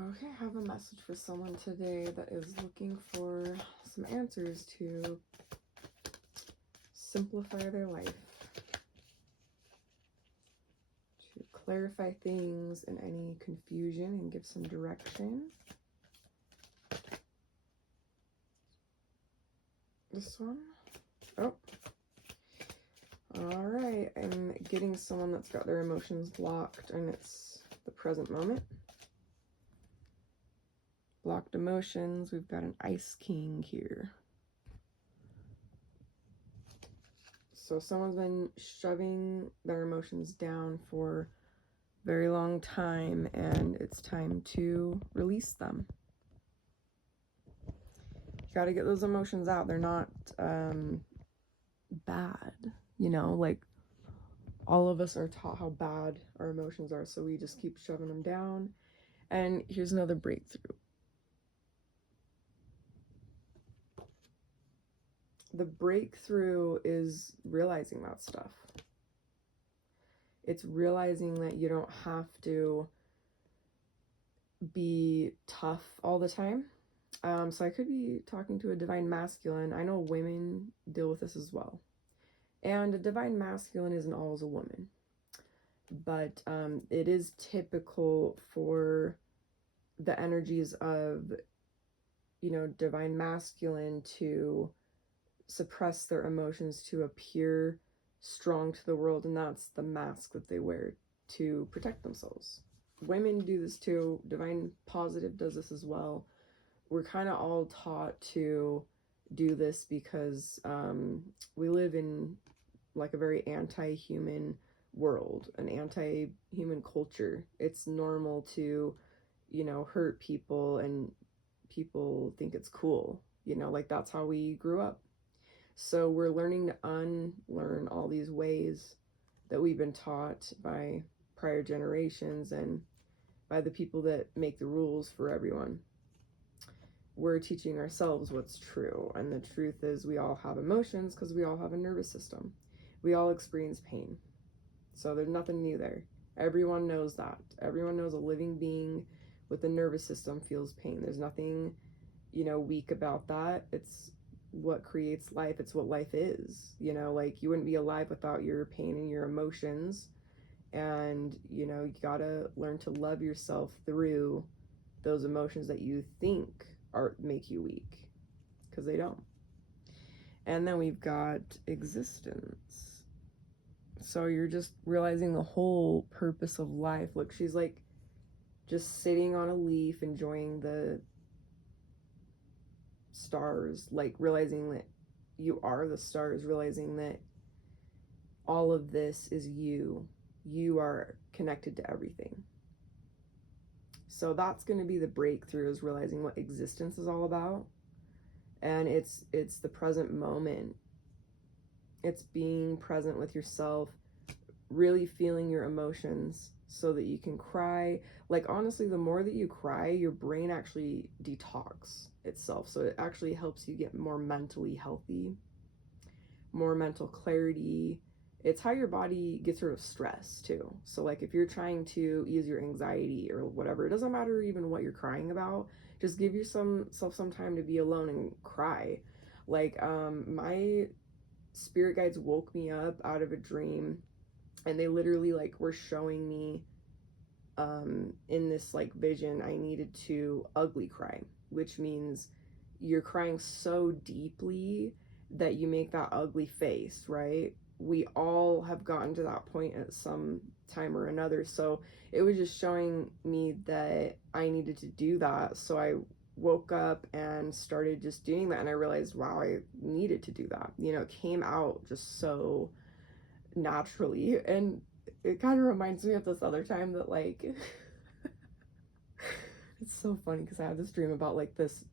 Okay, I have a message for someone today that is looking for some answers to simplify their life, to clarify things and any confusion and give some direction. This one? Oh. Alright, I'm getting someone that's got their emotions blocked and it's the present moment. Blocked emotions, we've got an Ice King here. So someone's been shoving their emotions down for a very long time and it's time to release them. You gotta get those emotions out. They're not bad, you know, like all of us are taught how bad our emotions are, so we just keep shoving them down. And here's another breakthrough. The breakthrough is realizing that stuff. It's realizing that you don't have to be tough all the time. So I could be talking to a divine masculine. I know women deal with this as well. And a divine masculine isn't always a woman. But it is typical for the energies of, you know, divine masculine to suppress their emotions to appear strong to the world, and that's the mask that they wear to protect themselves. Women do this too. Divine positive does this as well. We're kind of all taught to do this because we live in like a very anti-human world, an anti-human culture. It's normal to, you know, hurt people, and people think it's cool, you know, like that's how we grew up. So we're learning to unlearn all these ways that we've been taught by prior generations and by the people that make the rules for everyone. We're teaching ourselves what's true, and the truth is we all have emotions because we all have a nervous system. We all experience pain. So there's nothing new there. Everyone knows that. Everyone knows a living being with a nervous system feels pain. There's nothing, you know, weak about that. It's what creates life. It's what life is. You know, like you wouldn't be alive without your pain and your emotions. And, you know, you gotta learn to love yourself through those emotions that you think make you weak, because they don't. And then we've got existence. So you're just realizing the whole purpose of life. Look, she's like just sitting on a leaf enjoying the stars, like realizing that you are the stars, realizing that all of this is you. You are connected to everything. So that's going to be the breakthrough, is realizing what existence is all about. And it's the present moment. It's being present with yourself, really feeling your emotions so that you can cry. Like, honestly, the more that you cry, your brain actually detox itself. So it actually helps you get more mentally healthy, more mental clarity. It's how your body gets rid of stress too. So like if you're trying to ease your anxiety or whatever, it doesn't matter even what you're crying about, just give yourself some time to be alone and cry. Like my spirit guides woke me up out of a dream, and they literally like were showing me in this like vision I needed to ugly cry, which means you're crying so deeply that you make that ugly face, right? We all have gotten to that point at some time or another. So it was just showing me that I needed to do that. So I woke up and started just doing that, and I realized, wow, I needed to do that. You know, it came out just so naturally. And it kind of reminds me of this other time that like it's so funny because I had this dream about like this.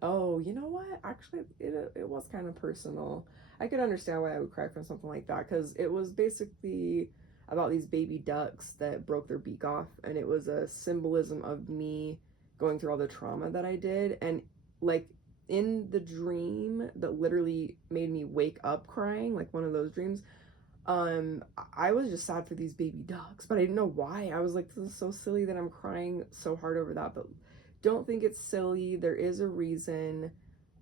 Oh, you know what? Actually, it was kind of personal. I could understand why I would cry from something like that, because it was basically about these baby ducks that broke their beak off, and it was a symbolism of me going through all the trauma that I did. And like in the dream that literally made me wake up crying, like one of those dreams, I was just sad for these baby ducks, but I didn't know why. I was like, this is so silly that I'm crying so hard over that, but don't think it's silly. There is a reason.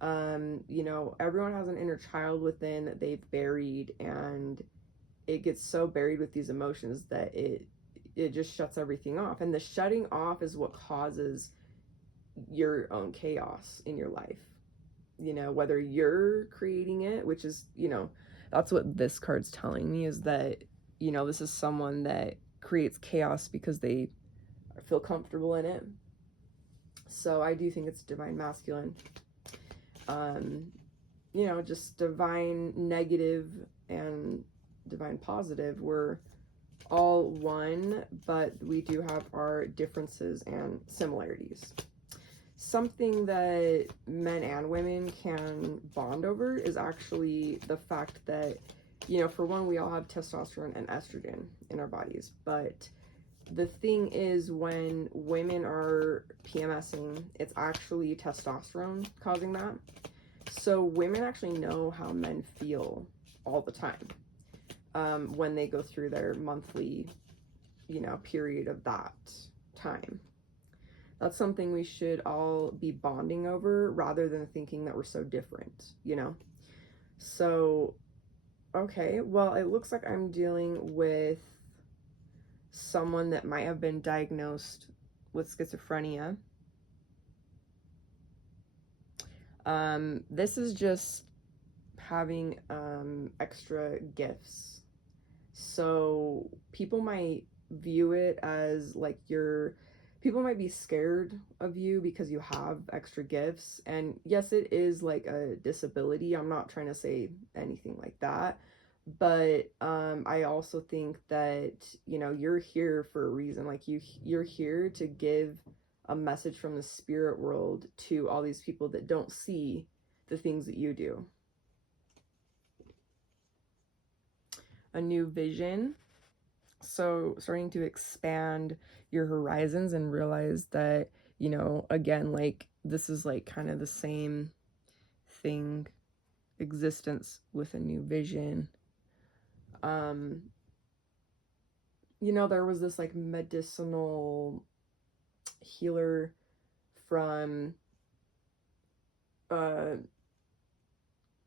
You know, everyone has an inner child within that they've buried, and it gets so buried with these emotions that it just shuts everything off. And the shutting off is what causes your own chaos in your life. You know, whether you're creating it, which is, you know, that's what this card's telling me, is that, you know, this is someone that creates chaos because they feel comfortable in it. So I do think it's divine masculine. You know, just divine negative and divine positive. We're all one, but we do have our differences and similarities. Something that men and women can bond over is actually the fact that, you know, for one, we all have testosterone and estrogen in our bodies. But the thing is, when women are PMSing, it's actually testosterone causing that. So women actually know how men feel all the time when they go through their monthly, you know, period of that time. That's something we should all be bonding over rather than thinking that we're so different, you know? So, okay, well, it looks like I'm dealing with someone that might have been diagnosed with schizophrenia. This is just having extra gifts. So people might view it as like people might be scared of you because you have extra gifts. And yes, it is like a disability. I'm not trying to say anything like that. But I also think that, you know, you're here for a reason. Like you're here to give a message from the spirit world to all these people that don't see the things that you do. A new vision. So starting to expand your horizons and realize that, you know, again, like this is like kind of the same thing, existence with a new vision. You know, there was this like medicinal healer from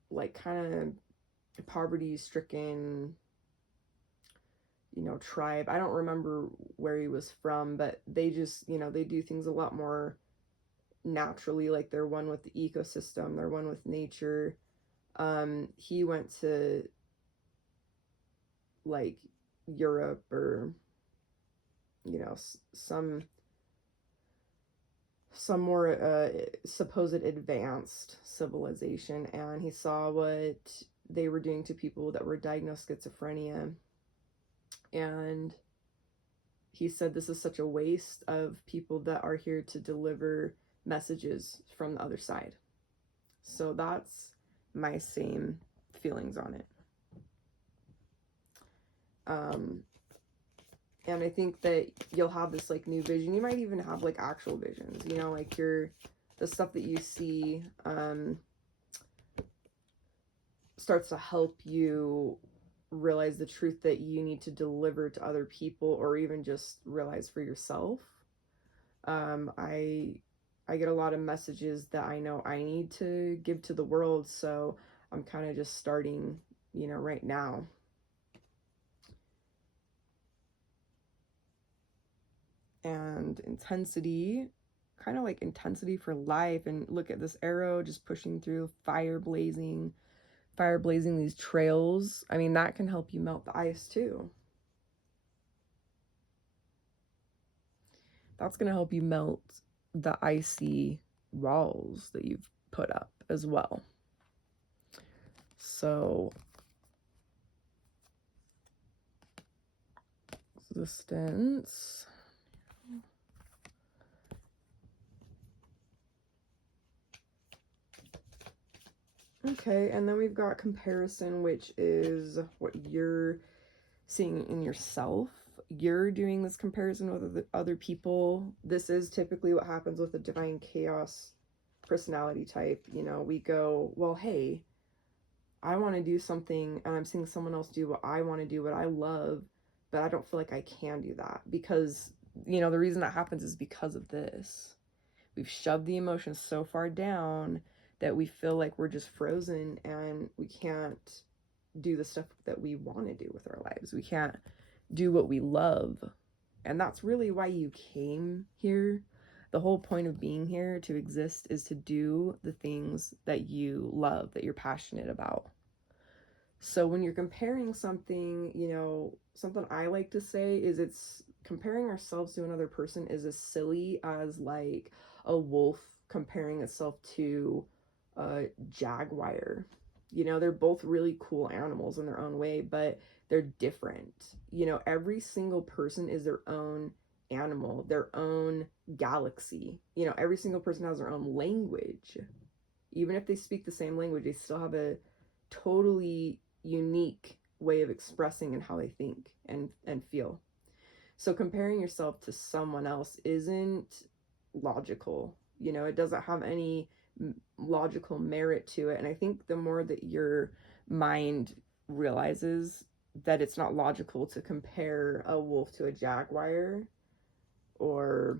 like kind of poverty stricken, you know, tribe. I don't remember where he was from, but they just, you know, they do things a lot more naturally. Like they're one with the ecosystem, they're one with nature. He went to like Europe or, you know, some more supposed advanced civilization, and he saw what they were doing to people that were diagnosed schizophrenia, and he said this is such a waste of people that are here to deliver messages from the other side. So that's my same feelings on it. And I think that you'll have this like new vision. You might even have like actual visions, you know, like the stuff that you see starts to help you realize the truth that you need to deliver to other people, or even just realize for yourself. I get a lot of messages that I know I need to give to the world, so I'm kind of just starting, you know, right now. And intensity, kind of like intensity for life. And look at this arrow just pushing through, fire blazing these trails. I mean, that can help you melt the ice too. That's going to help you melt the icy walls that you've put up as well. So resistance. Okay, and then we've got comparison, which is what you're seeing in yourself. You're doing this comparison with other people. This is typically what happens with a divine chaos personality type. You know, we go, well, hey, I want to do something and I'm seeing someone else do what I want to do, what I love, but I don't feel like I can do that because, you know, the reason that happens is because of this. We've shoved the emotions so far down that we feel like we're just frozen and we can't do the stuff that we want to do with our lives. We can't do what we love. And that's really why you came here. The whole point of being here to exist is to do the things that you love, that you're passionate about. So when you're comparing something, you know, something I like to say is it's comparing ourselves to another person is as silly as like a wolf comparing itself to a jaguar. You know, they're both really cool animals in their own way, but they're different. You know, every single person is their own animal, their own galaxy. You know, every single person has their own language. Even if they speak the same language, they still have a totally unique way of expressing and how they think and feel. So comparing yourself to someone else isn't logical. You know, it doesn't have any logical merit to it. And I think the more that your mind realizes that it's not logical to compare a wolf to a jaguar or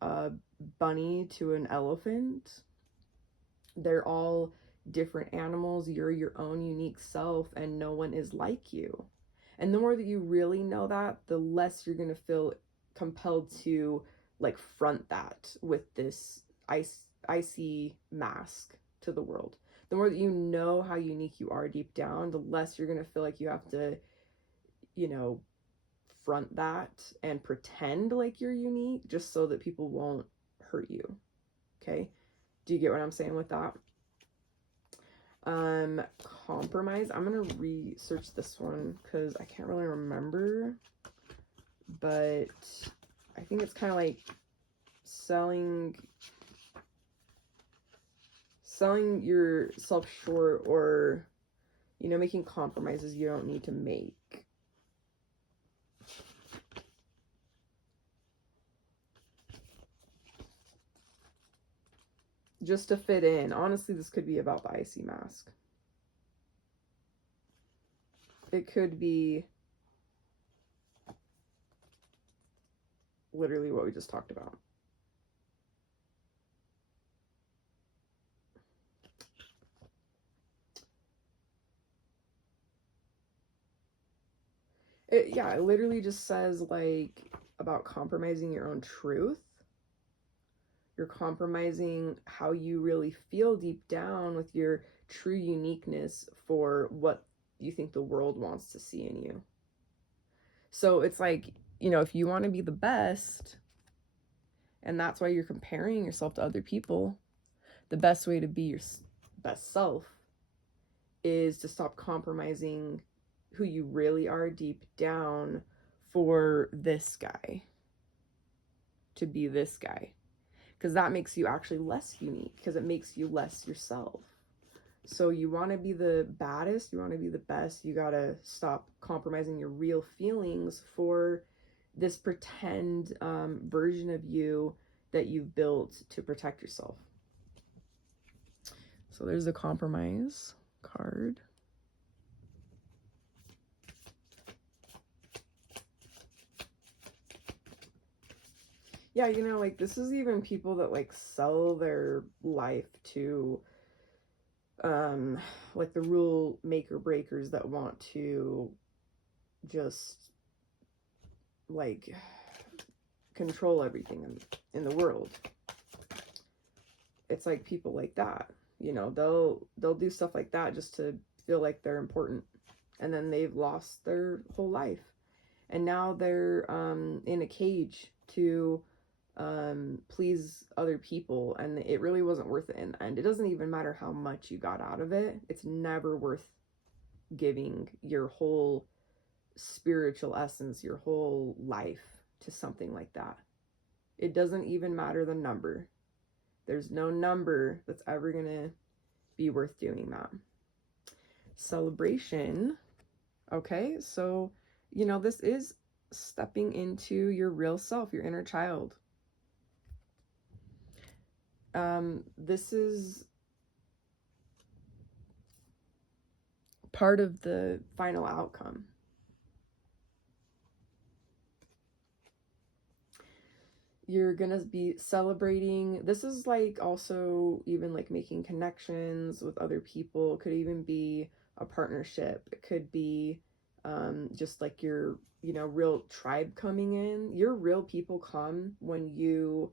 a bunny to an elephant, they're all different animals. You're your own unique self, and no one is like you. And the more that you really know that, the less you're going to feel compelled to like front that with this icy mask to the world. The more that you know how unique you are deep down, the less you're going to feel like you have to, you know, front that and pretend like you're unique just so that people won't hurt you. Okay? Do you get what I'm saying with that? Compromise. I'm gonna research this one because I can't really remember, but I think it's kind of like selling yourself short, or, you know, making compromises you don't need to make. Just to fit in. Honestly, this could be about the icy mask. It could be literally what we just talked about. It literally just says like about compromising your own truth. You're compromising how you really feel deep down with your true uniqueness for what you think the world wants to see in you. So it's like, you know, if you want to be the best, and that's why you're comparing yourself to other people, the best way to be your best self is to stop compromising who you really are deep down for this guy, to be this guy. Because that makes you actually less unique, because it makes you less yourself. So you want to be the baddest, you want to be the best, you got to stop compromising your real feelings for this pretend version of you that you've built to protect yourself. So there's the compromise card. Yeah, you know, like this is even people that like sell their life to like the rule maker breakers that want to just like control everything in the world. It's like people like that, you know, they'll do stuff like that just to feel like they're important, and then they've lost their whole life, and now they're in a cage to please other people, and it really wasn't worth it in the end. It doesn't even matter how much you got out of it. It's never worth giving your whole spiritual essence, your whole life to something like that. It doesn't even matter the number. There's no number that's ever gonna be worth doing that. Celebration. Okay, so, you know, this is stepping into your real self, your inner child. This is part of the final outcome. You're gonna be celebrating. This is like also even like making connections with other people. It could even be a partnership. It could be just like your, you know, real tribe coming in. Your real people come when you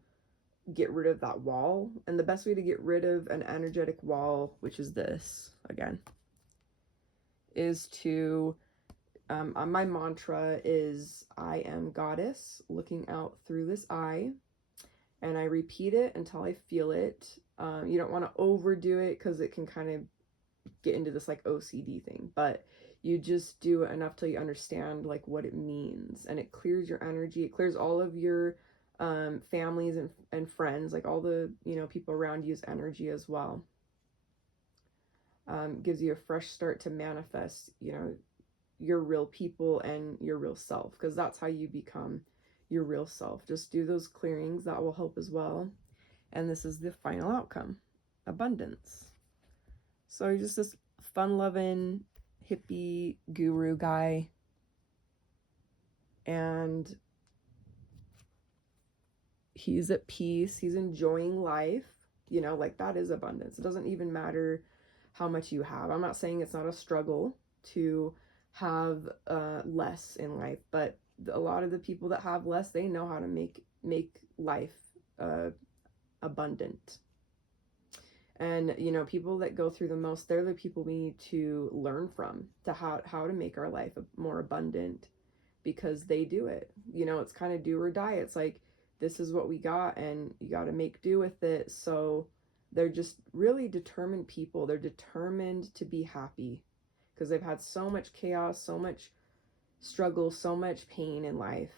get rid of that wall. And the best way to get rid of an energetic wall, which is this again, is to my mantra is I am goddess looking out through this eye, and I repeat it until I feel it. You don't want to overdo it because it can kind of get into this like OCD thing, but you just do it enough till you understand like what it means, and it clears your energy. It clears all of your families and friends, like all the, you know, people around you's energy as well. Gives you a fresh start to manifest, you know, your real people and your real self, because that's how you become your real self. Just do those clearings, that will help as well. And this is the final outcome, abundance. So you're just this fun-loving hippie guru guy, and he's at peace, he's enjoying life, you know, like that is abundance. It doesn't even matter how much you have. I'm not saying it's not a struggle to have less in life, but a lot of the people that have less, they know how to make life abundant. And you know, people that go through the most, they're the people we need to learn from, to how to make our life more abundant, because they do it. You know, it's kind of do or die. It's like, this is what we got and you got to make do with it. So they're just really determined people. They're determined to be happy because they've had so much chaos, so much struggle, so much pain in life.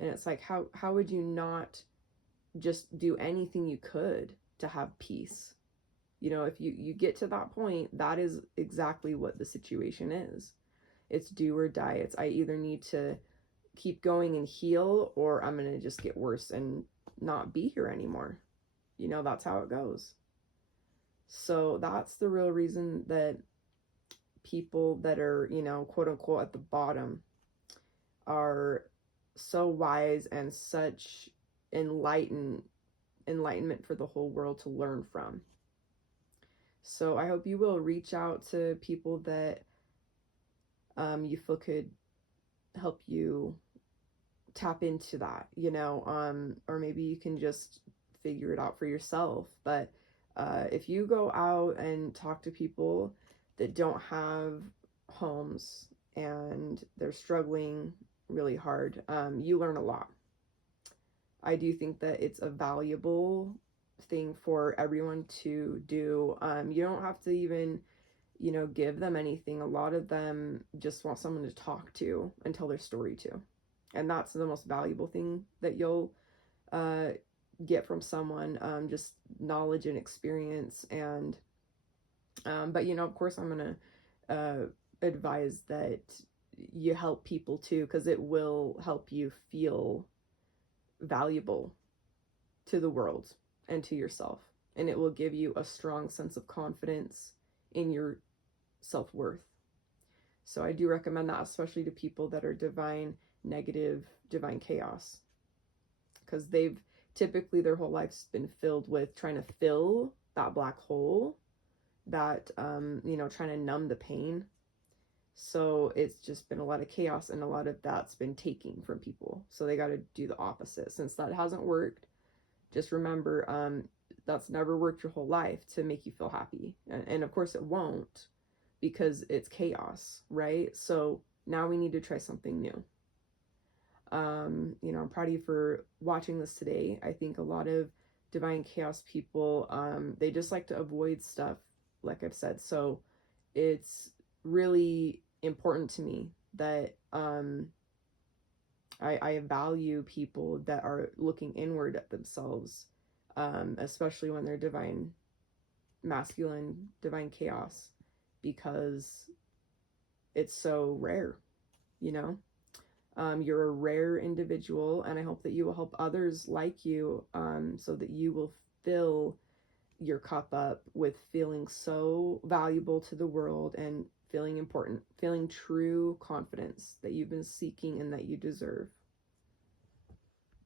And it's like, how would you not just do anything you could to have peace? You know, if you get to that point, that is exactly what the situation is. It's do or die. It's I either need to keep going and heal, or I'm going to just get worse and not be here anymore. You know, that's how it goes. So that's the real reason that people that are, you know, quote unquote at the bottom are so wise and such enlightenment for the whole world to learn from. So I hope you will reach out to people that you feel could help you tap into that, you know, or maybe you can just figure it out for yourself. But if you go out and talk to people that don't have homes and they're struggling really hard, you learn a lot. I do think that it's a valuable thing for everyone to do. You don't have to even, you know, give them anything. A lot of them just want someone to talk to and tell their story to. And that's the most valuable thing that you'll get from someone, just knowledge and experience. And but you know, of course, I'm gonna advise that you help people too, because it will help you feel valuable to the world and to yourself, and it will give you a strong sense of confidence in your self-worth. So I do recommend that, especially to people that are divine negative, divine chaos, because they've typically their whole life's been filled with trying to fill that black hole, that you know, trying to numb the pain. So it's just been a lot of chaos, and a lot of that's been taking from people. So they got to do the opposite. Since that hasn't worked, just remember, that's never worked your whole life to make you feel happy. And of course it won't, because it's chaos, right? So now we need to try something new. You know, I'm proud of you for watching this today. I think a lot of divine chaos people, they just like to avoid stuff, like I've said. So it's really important to me that I value people that are looking inward at themselves, especially when they're divine masculine, divine chaos, because it's so rare, you know. You're a rare individual, and I hope that you will help others like you, so that you will fill your cup up with feeling so valuable to the world and feeling important, feeling true confidence that you've been seeking and that you deserve.